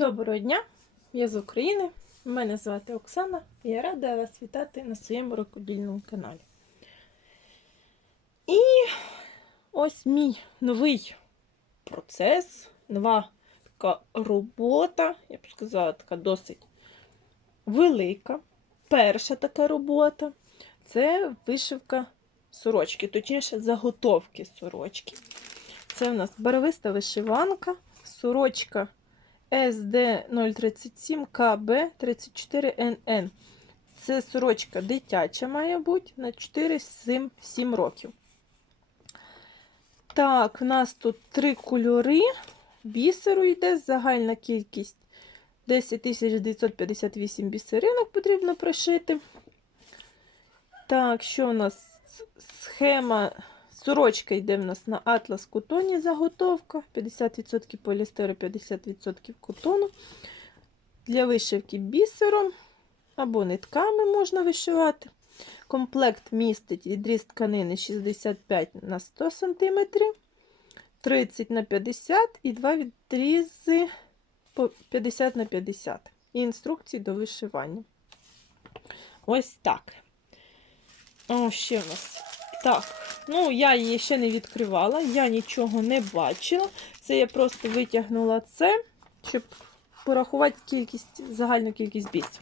Доброго дня! Я з України. Мене звати Оксана і я рада вас вітати на своєму рукодільному каналі. І ось мій новий процес, нова така робота, я б сказала, така досить велика. Перша така робота це вишивка сорочки, точніше, заготовки сорочки. Це в нас барвиста вишиванка, сорочка. SD037 КБ34НН. Це сорочка дитяча має бути на 4-7 років. Так, в нас тут три кольори. Бісеру йде, загальна кількість 10 958 бісеринок потрібно пришити. Так, що у нас? Схема Сорочка йде в нас на атлас котоні заготовка. 50% поліестеру, 50% котону. Для вишивки бісером або нитками можна вишивати. Комплект містить відріз тканини 65 на 100 см, 30 на 50 і два відрізи по 50 на 50 І інструкції до вишивання. Ось так. О, ще у нас. Так, ну я її ще не відкривала, я нічого не бачила. Це я просто витягнула це, щоб порахувати кількість, загальну кількість бісів.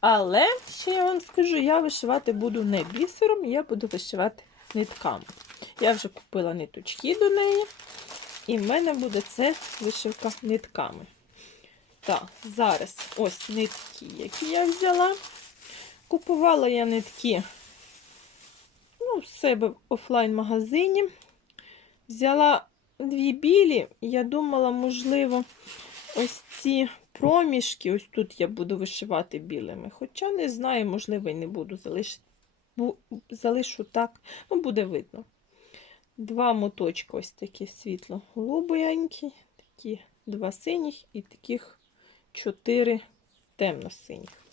Але ще я вам скажу, я вишивати буду не бісером, я буду вишивати нитками. Я вже купила ниточки до неї, і в мене буде це вишивка нитками. Так, зараз ось нитки, які я взяла. Купувала я нитки в себе в офлайн-магазині. Взяла дві білі, я думала, можливо, ось ці проміжки, ось тут я буду вишивати білими. Хоча не знаю, можливо, і не буду залишити. Залишу так, ну, буде видно. Два моточка ось такі світло-голубенькі, такі два синіх і таких чотири темно-синіх.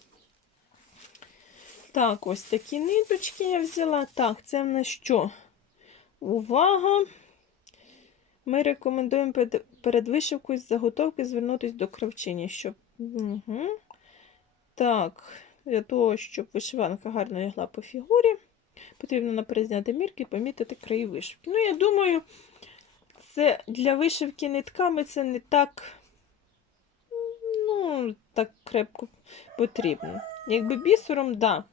Так, ось такі ниточки я взяла. Так, це в нас що? Увага! Ми рекомендуємо перед вишивкою з заготовки звернутися до кравчині. Щоб... Угу. Так, для того, щоб вишиванка гарно лягла по фігурі, потрібно наперед зняти мірки і помітити краї вишивки. Ну, я думаю, це для вишивки нитками це не так, ну, так крепко потрібно. Якби бісером. Да.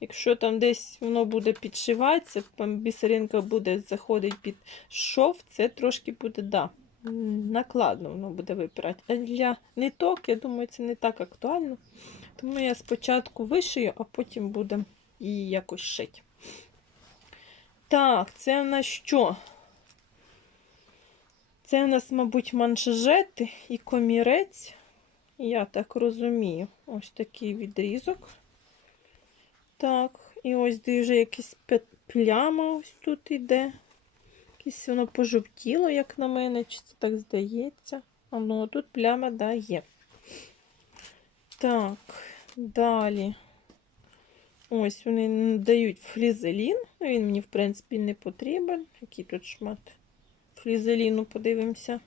Якщо там десь воно буде підшиватися, бісеринка буде заходити під шов, це трошки буде, да, накладно воно буде випирати. А для ниток, я думаю, це не так актуально. Тому я спочатку вишию, а потім будемо її якось шити. Так, це в нас що? Це в нас, мабуть, маншежети і комірець. Я так розумію, ось такий відрізок. Так, і ось де вже якась пляма ось тут іде. Якесь воно пожовтіло, як на мене, чи це так здається. А ну, тут пляма да, є. Так, далі. Ось вони дають флізелін. Він мені, в принципі, не потрібен. Який тут шмат флізеліну, подивимося.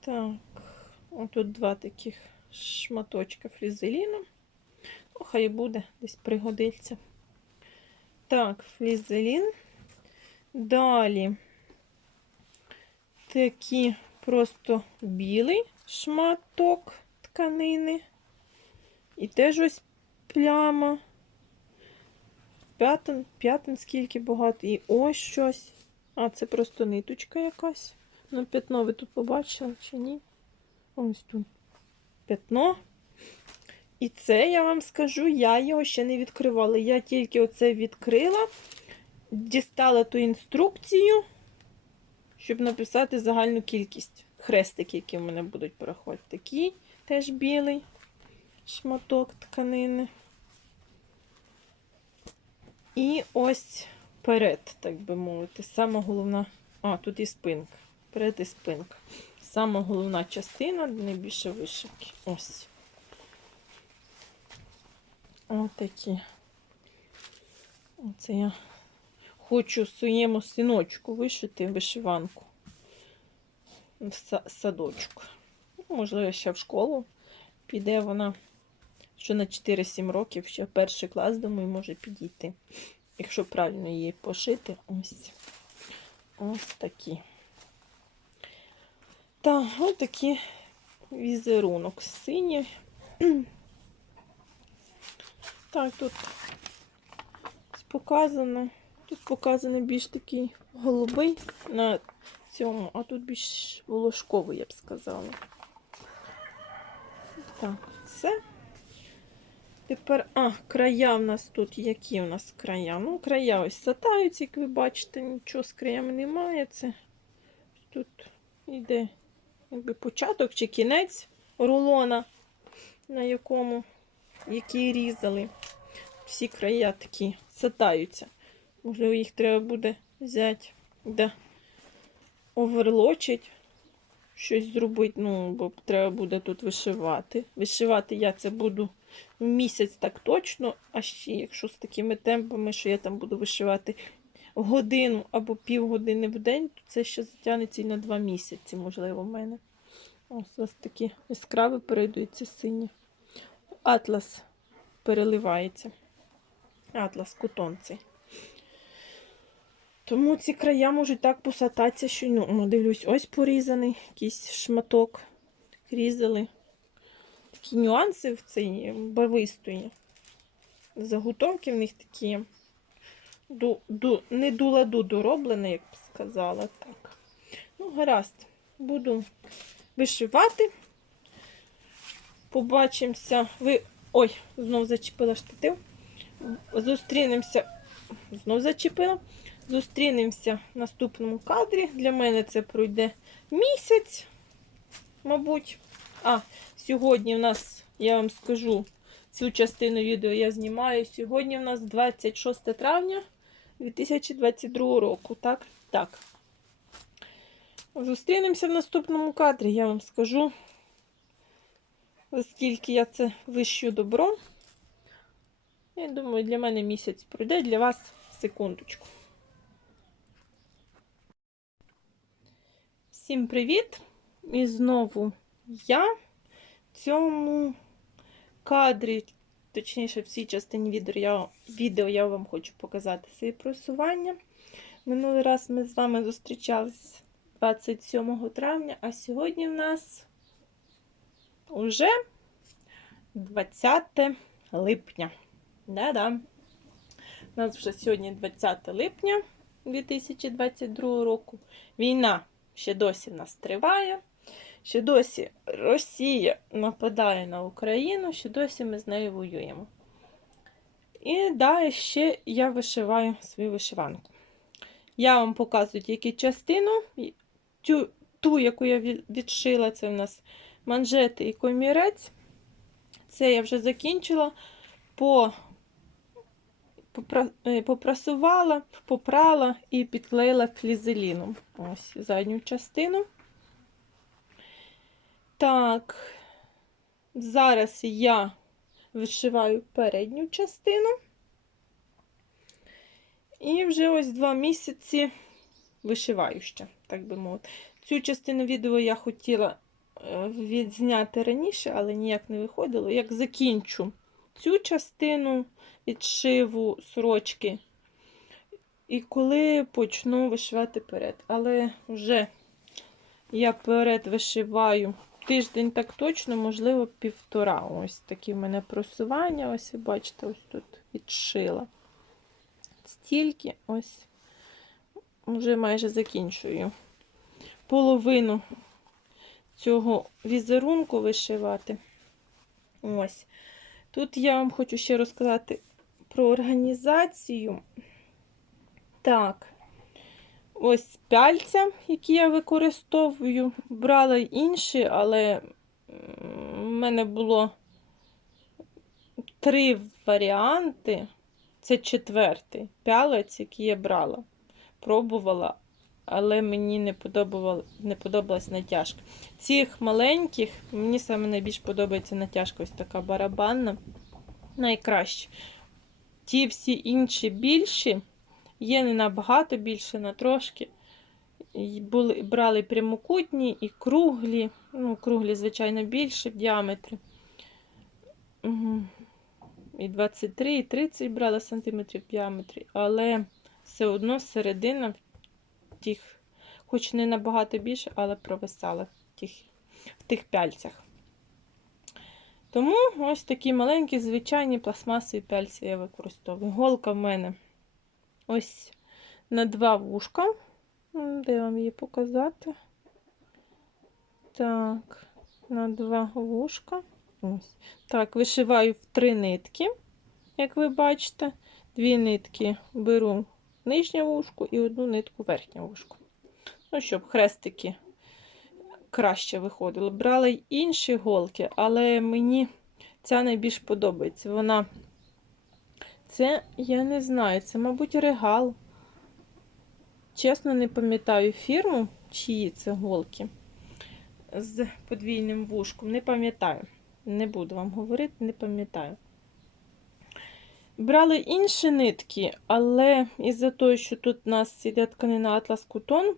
Так, отут два таких шматочка флізеліну. Ну, хай буде, десь пригодиться. Так, флізелін. Далі такий просто білий шматок тканини. І теж ось пляма. П'ятин, п'ятин скільки багато. І ось щось. А, це просто ниточка якась. Ну, п'ятно ви тут побачили чи ні? Ось тут п'ятно. І це, я вам скажу, я його ще не відкривала. Я тільки оце відкрила, дістала ту інструкцію, щоб написати загальну кількість хрестиків, які в мене будуть проходити. Такий теж білий шматок тканини. І ось перед, так би мовити, сама головна, а, тут і спинка. Перед і спинка. Сама головна частина, найбільше вишивки. Ось. Отакі. Оце я хочу своєму синочку вишити вишиванку в садочку. можливо, ще в школу. Піде вона що на 4-7 років, ще перший клас, думаю, може підійти. Якщо правильно її пошити, ось. Ось такі. Так, ось такий візерунок синій. Так, тут показано. Тут показано більш такий голубий на цьому, а тут більш волошковий, я б сказала. Так, все. Тепер, а, края в нас тут, які в нас края? Ну, края ось сатаються, як ви бачите, нічого з краями немає. Це тут йде якби початок чи кінець рулона, на якому який різали. Всі края такі сатаються. Можливо, їх треба буде взяти, да, оверлочить, щось зробити, ну, бо треба буде тут вишивати. Вишивати я це буду в місяць так точно, а ще якщо з такими темпами, що я там буду вишивати годину або півгодини в день, то це ще затягнеться і на два місяці, можливо, в мене. Ось ось такі яскраві перейдуться сині. Атлас переливається. Атлас кутонцей. Тому ці края можуть так посататися, що ну, ну, дивлюсь, ось порізаний якийсь шматок. Різали. Такі нюанси в цій барвистої. Заготовки в них такі ду, ду, не до ладу дороблені, як б сказала. Так. Ну, гаразд, буду вишивати. Побачимося. Ви. Ой, знов зачепила штатив. Зустрінемося. Знов зачепила. Зустрінемося в наступному кадрі. Для мене це пройде місяць, мабуть. А, сьогодні в нас, я вам скажу, цю частину відео я знімаю. Сьогодні в нас 26 травня 2022 року. Так? Так. Зустрінемося в наступному кадрі, я вам скажу, оскільки я це вищу добро. Я думаю, для мене місяць пройде, для вас секундочку. Всім привіт! І знову я в цьому кадрі, точніше, в цій частині відео я, відео я вам хочу показати свої просування. Минулий раз ми з вами зустрічались 27 травня, а сьогодні в нас уже 20 липня. Да-да. У нас вже сьогодні 20 липня 2022 року. Війна ще досі в нас триває. Ще досі Росія нападає на Україну, ще досі ми з нею воюємо. І далі ще я вишиваю свою вишиванку. Я вам показую тільки частину. Ту, ту яку я відшила, це в нас манжети і комірець. Це я вже закінчила, по, попрасувала, попрала і підклеїла флізеліном. Ось задню частину. Так, зараз я вишиваю передню частину. І вже ось два місяці вишиваю ще, так би мовити. Цю частину відео я хотіла е, відзняти раніше, але ніяк не виходило. Як закінчу цю частину відшиву сорочки, і коли почну вишивати перед. Але вже я перед вишиваю тиждень так точно, можливо, півтора. Ось такі в мене просування. Ось, бачите, ось тут відшила. Стільки ось вже майже закінчую половину цього візерунку вишивати. Ось. Тут я вам хочу ще розказати про організацію. Так, ось пяльця, які я використовую. Брала інші, але в мене було три варіанти. Це четвертий пялець, який я брала. Пробувала, але мені не подобала, не подобалась натяжка. Цих маленьких, мені саме найбільш подобається натяжка ось така барабанна. Найкраще. Ті всі інші більші, є не набагато більше, на трошки. Були, брали прямокутні і круглі. Ну, круглі, звичайно, більше в діаметрі. І 23, і 30 брала сантиметрів в діаметрі, але все одно середина в тих, хоч не набагато більше, але провисала в тих, в тих пяльцях. Тому ось такі маленькі, звичайні пластмасові пяльці я використовую. Голка в мене ось на два вушка. Де вам її показати? Так, на два вушка. Ось. Так, вишиваю в три нитки, як ви бачите. Дві нитки беру нижнє вушко і одну нитку верхнє вушко. Ну, щоб хрестики краще виходили. Брала й інші голки, але мені ця найбільш подобається. Вона. Це, я не знаю, це, мабуть, регал. Чесно, не пам'ятаю фірму, чиї це голки з подвійним вушком. Не пам'ятаю. Не буду вам говорити, не пам'ятаю. Брали інші нитки, але із-за того, що тут у нас іде тканина Атлас Кутон,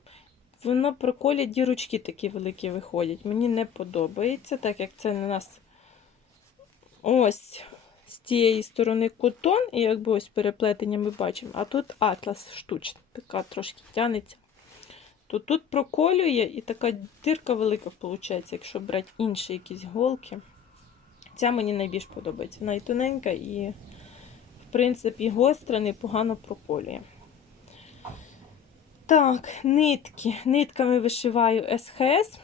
воно проколять дірочки такі великі виходять. Мені не подобається, так як це на нас ось з тієї сторони кутон, і якби ось переплетення ми бачимо, а тут атлас штучна, така трошки тянеться. То тут проколює і така дирка велика виходить, якщо брати інші якісь голки. Ця мені найбільш подобається. Вона і тоненька, і, принципі, гостра, непогано проколює. Так, нитки. Нитками вишиваю СХС.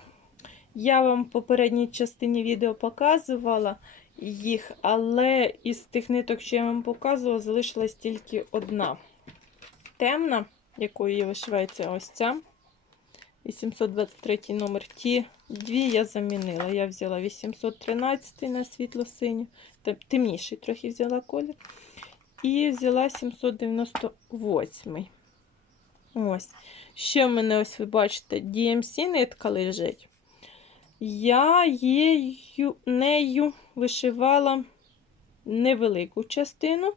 Я вам в попередній частині відео показувала їх, але із тих ниток, що я вам показувала, залишилась тільки одна. Темна, якою я вишиваю, це ось ця. 823 номер. Ті дві я замінила. Я взяла 813 на світло-синю, темніший трохи взяла колір. І взяла 798. Ось. Ще в мене, ось ви бачите, DMC нитка лежить. Я її, нею вишивала невелику частину.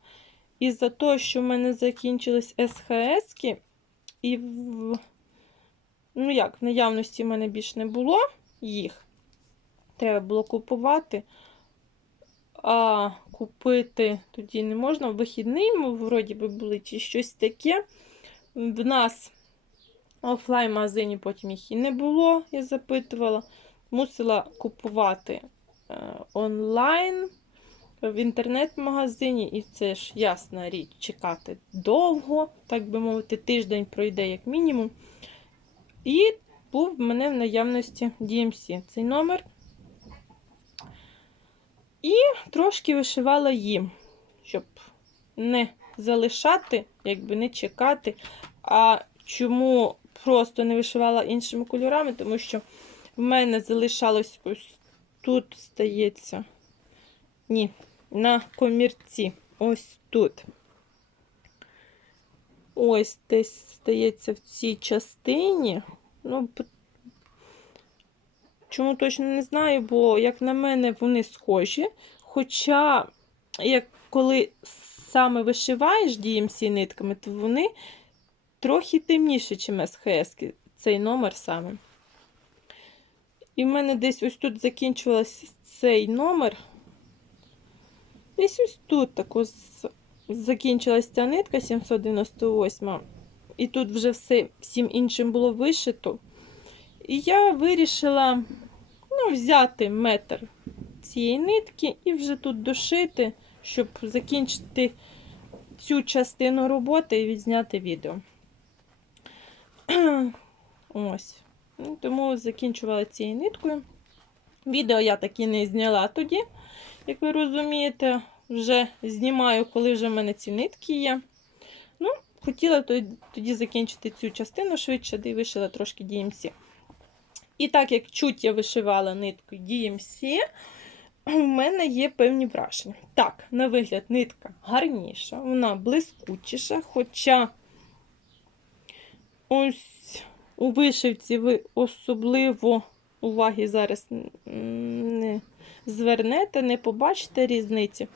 Із-за того, що в мене закінчились СХС, і в ну як, в наявності в мене більш не було їх. Треба було купувати. А купити тоді не можна. В вихідний, ми, вроді би, були чи щось таке. В нас офлайн-магазині потім їх і не було, я запитувала. Мусила купувати е, онлайн в інтернет-магазині, і це ж ясна річ, чекати довго, так би мовити, тиждень пройде як мінімум. І був в мене в наявності DMC цей номер. І трошки вишивала їм, щоб не залишати, якби не чекати. А чому просто не вишивала іншими кольорами? Тому що в мене залишалось ось тут стається. Ні, на комірці. Ось тут. Ось десь стається в цій частині. Ну, чому точно не знаю, бо, як на мене, вони схожі. Хоча, як коли саме вишиваєш DMC нитками, то вони трохи темніші, ніж СХС, цей номер саме. І в мене десь ось тут закінчувався цей номер. Десь ось тут так ось закінчилась ця нитка 798. І тут вже все, всім іншим було вишито. І я вирішила ну, взяти метр цієї нитки і вже тут дошити, щоб закінчити цю частину роботи і відзняти відео. Ось. Ну, Тому закінчувала цією ниткою. Відео я таки не зняла тоді, як ви розумієте, вже знімаю, коли вже в мене ці нитки є. Ну, хотіла тоді закінчити цю частину швидше, де вишила трошки DMC. І так як чуть я вишивала нитку DMC, у мене є певні враження. Так, на вигляд, нитка гарніша, вона блискучіша, хоча ось у вишивці ви особливо уваги зараз не звернете, не побачите різниці.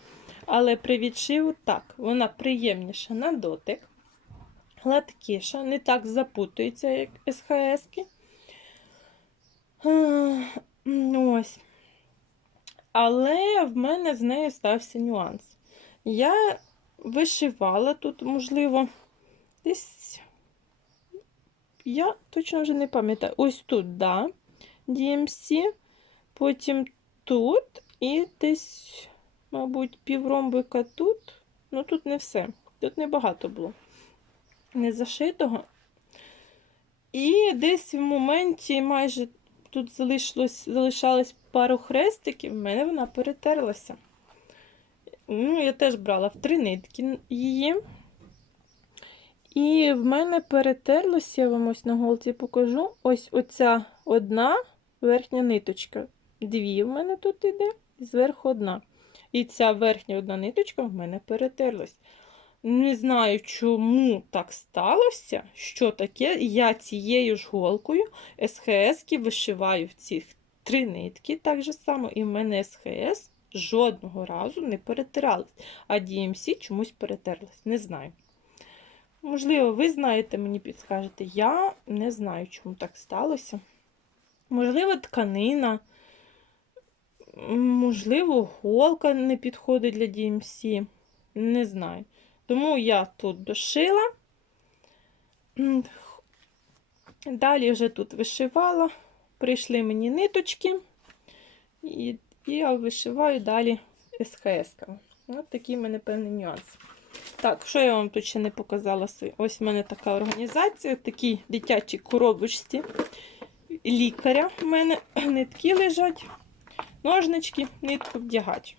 Але при відшиву так, вона приємніша на дотик. гладкіша, не так запутується, як СХС-ки. Ось. Але в мене з нею стався нюанс. Я вишивала тут, можливо, десь. Я точно вже не пам'ятаю. Ось тут, да, DMC, потім тут і десь, мабуть, півромбика тут. Ну, тут не все. Тут небагато було. Не зашитого. І десь в моменті майже тут залишилось, залишалось пару хрестиків, в мене вона перетерлася. Ну, я теж брала в три нитки її. І в мене перетерлося, я вам ось на голці покажу. Ось оця одна верхня ниточка. Дві в мене тут іде, і зверху одна. І ця верхня одна ниточка в мене перетерлась. Не знаю, чому так сталося, що таке. Я цією ж голкою СХС вишиваю в ці три нитки, так же само, і в мене СХС жодного разу не перетиралась, а DMC чомусь перетерлась. Не знаю. Можливо, ви знаєте, мені підскажете. Я не знаю, чому так сталося. Можливо, тканина, можливо, голка не підходить для DMC. Не знаю. Тому я тут дошила. Далі вже тут вишивала, прийшли мені ниточки, і я вишиваю далі СХС-ками. Ось такий в мене певний нюанс. Так, що я вам тут ще не показала? Ось в мене така організація, такі дитячі коробочці лікаря. У мене нитки лежать, ножнички, нитку вдягать.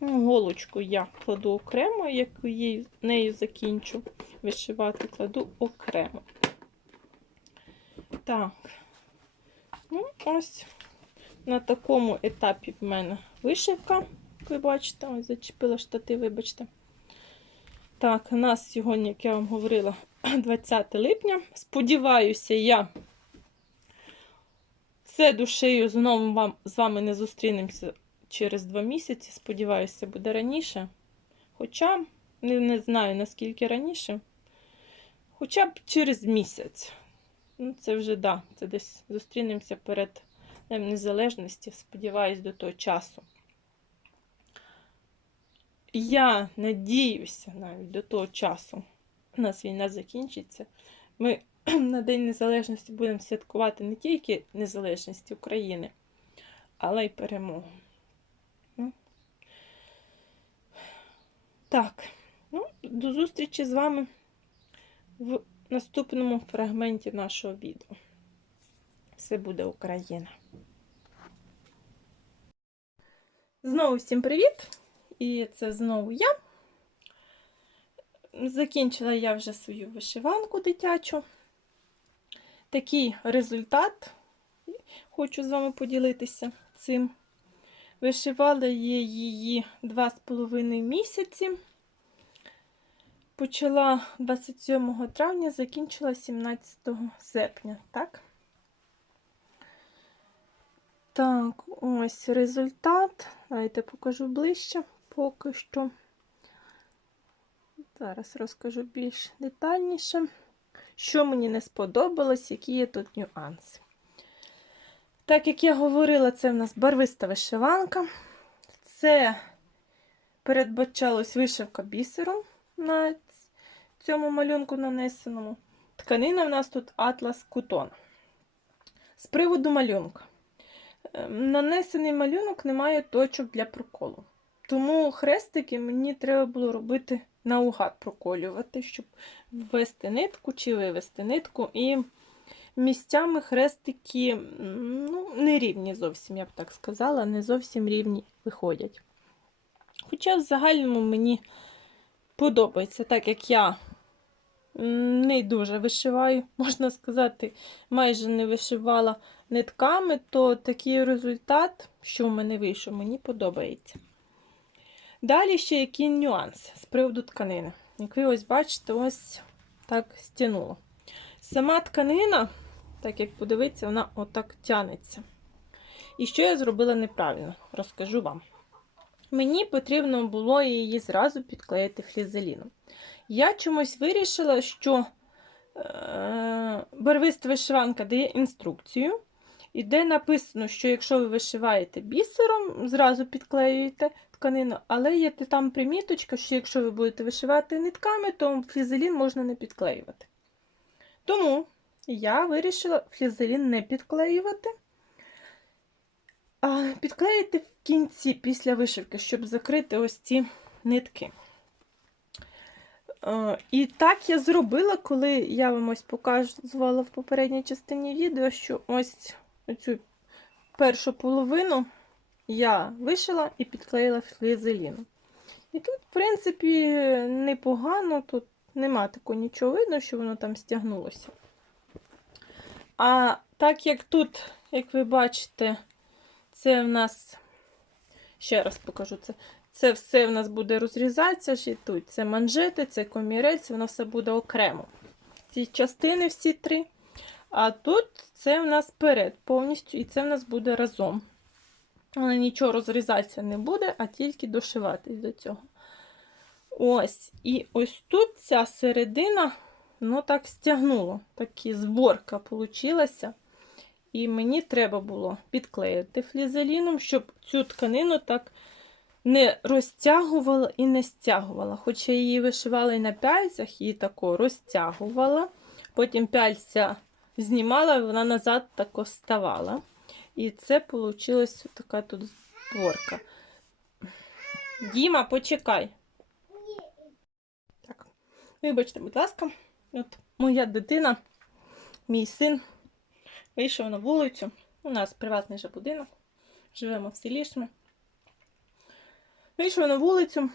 Голочку я кладу окремо, як її, нею закінчу вишивати, кладу окремо. Так, ну, ось на такому етапі в мене вишивка, як ви бачите, ось зачепила штати, вибачте. Так, у нас сьогодні, як я вам говорила, 20 липня. Сподіваюся, я це душею знову вам, з вами не зустрінемося через два місяці. Сподіваюся, буде раніше. Хоча, не, не знаю, наскільки раніше. Хоча б через місяць. Ну, Це вже, да, це десь зустрінемося перед Днем Незалежності. Сподіваюсь, до того часу. Я надіюся, навіть до того часу у нас війна закінчиться. Ми на День Незалежності будемо святкувати не тільки незалежність України, але й перемогу. Так, ну, до зустрічі з вами в наступному фрагменті нашого відео. Все буде Україна. Знову всім привіт! І це знову я. Закінчила я вже свою вишиванку дитячу. Такий результат хочу з вами поділитися цим. Вишивала я її 2,5 місяці. Почала 27 травня, закінчила 17 серпня, так? Так, ось результат. Давайте покажу ближче поки що. Зараз розкажу більш детальніше, що мені не сподобалось, які є тут нюанси. Так, як я говорила, це в нас барвиста вишиванка. Це передбачалось вишивка бісером на цьому малюнку нанесеному. Тканина в нас тут Атлас Кутон. З приводу малюнка. Ем, нанесений малюнок не має точок для проколу. Тому хрестики мені треба було робити наугад проколювати, щоб ввести нитку чи вивести нитку. І місцями хрестики ну, не рівні зовсім, я б так сказала, не зовсім рівні виходять. Хоча в загальному мені подобається, так як я не дуже вишиваю, можна сказати, майже не вишивала нитками, то такий результат, що в мене вийшов, мені подобається. Далі ще який нюанс з приводу тканини. Як ви ось бачите, ось так стянуло. Сама тканина, так як подивитися, вона отак тянеться. І що я зробила неправильно, розкажу вам. мені потрібно було її зразу підклеїти флізеліном. Я чомусь вирішила, що е, барвиста вишиванка дає інструкцію, і де написано, що якщо ви вишиваєте бісером, зразу підклеюєте тканину, але є там приміточка, що якщо ви будете вишивати нитками, то флізелін можна не підклеювати. Тому я вирішила флізелін не підклеювати, а підклеїти в кінці після вишивки, щоб закрити ось ці нитки. Е, І так я зробила, коли я вам ось показувала в попередній частині відео, що ось цю першу половину я вишила і підклеїла флізеліном. І тут, в принципі, непогано, тут нема такого нічого видно, що воно там стягнулося. А так як тут, як ви бачите, це в нас, ще раз покажу це. Це все в нас буде розрізатися і тут. Це манжети, це комірець, воно все буде окремо. Ці частини всі три. А тут це в нас перед повністю, і це в нас буде разом. Але нічого розрізатися не буде, а тільки дошиватись до цього. Ось. І ось тут ця середина, ну так стягнуло. Такі зборка получилася. І мені треба було підклеїти флізеліном, щоб цю тканину так не розтягувала і не стягувала. Хоча я її вишивала і на пяльцях, її тако розтягувала. Потім пяльця знімала, і вона назад тако ставала. І це вийшла така тут зборка. Діма, почекай. Так. Вибачте, будь ласка, от моя дитина, мій син, вийшов на вулицю. У нас приватний же будинок. Живемо в селі ж ми. Вийшов на вулицю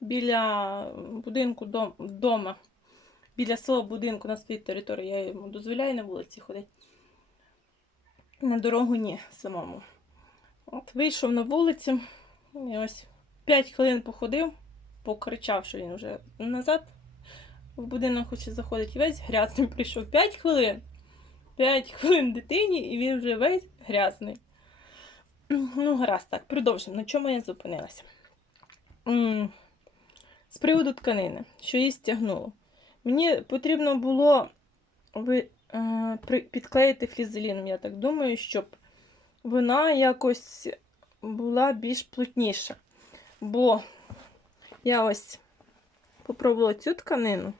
біля будинку дом, дома, біля свого будинку на своїй території. Я йому дозволяю на вулиці ходити. На дорогу ні самому. От Вийшов на вулицю, і ось 5 хвилин походив, покричав, що він вже назад в будинок хоче заходити. І весь грязний прийшов. 5 хвилин. 5 хвилин дитині, і він вже весь грязний. Ну, гаразд, так, продовжимо. На чому я зупинилася? З приводу тканини, що її стягнуло. Мені потрібно було е, підклеїти флізеліном, я так думаю, щоб вона якось була більш плотніша. Бо я ось попробувала цю тканину.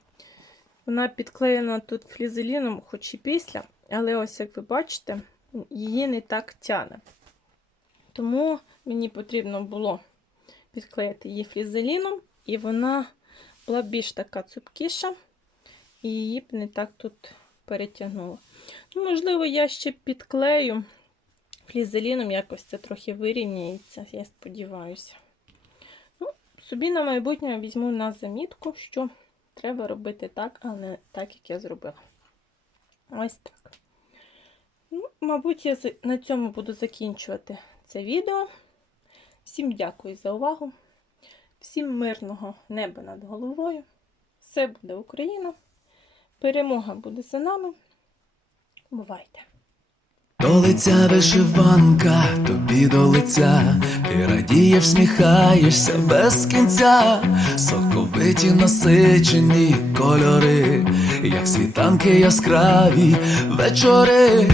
Вона підклеєна тут флізеліном, хоч і після, але ось, як ви бачите, її не так тяне. Тому мені потрібно було підклеїти її флізеліном, і вона була більш така цупкіша, і її б не так тут перетягнула. Ну, можливо, я ще підклею флізеліном, якось це трохи вирівняється, я сподіваюся. Ну, собі на майбутнє візьму на замітку, що треба робити так, а не так, як я зробила. Ось так. Ну, мабуть, я на цьому буду закінчувати це відео. Всім дякую за увагу. Всім мирного неба над головою. Все буде Україна. Перемога буде за нами. Бувайте! До лиця вишиванка, тобі до лиця, ти радієш, всміхаєшся без кінця, соковиті насичені кольори, як світанки яскраві вечори,